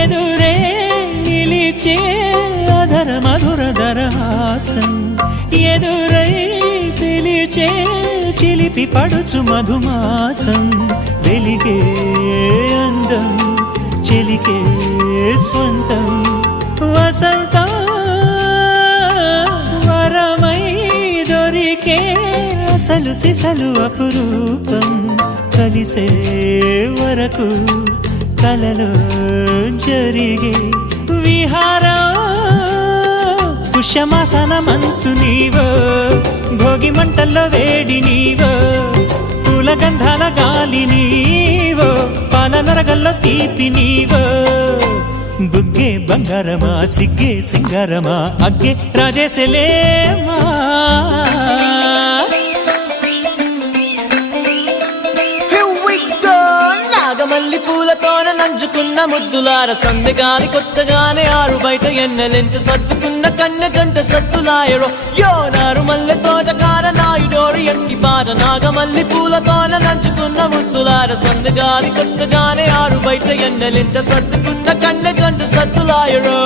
ఎదురే నిలిచే అధర మధుర దరహాసం ఎదురై పిలిచే చిలిపి పడుచు మధుమాసం వెలిగే అందం చెలికే స్వంతం వసంతం వరమై దొరికే అసలు సిసలు అపురూపం కలిసే వరకు కలలో జరిగే విహారం పుష్యమాసన మనసు నీవో భోగి మంటల్లో వేడి నీవో పూల గంధాల గాలి నీవో పాల నరగల్లో తీపి నీవో బుగ్గే బంగారమా సిగ్గే సింగారమా అగ్గే రాజేసలేమా మల్లి పూలతోన నంచుకున్న ముద్దులార సందెగాని కొత్తగానే ఆరు బయట ఎన్నెలెంట సర్దుకున్న కన్నె జంట సత్తులాయరో యోనారు మల్లె తోటకార నాయుడోరు ఎట్టి పాట నాగమల్లి పూలతోన నంచుకున్న ముద్దులార సందెగాని కొత్తగానే ఆరు బయట ఎన్నెలెంట సర్దుకున్న కన్నె జంట సత్తులాయరో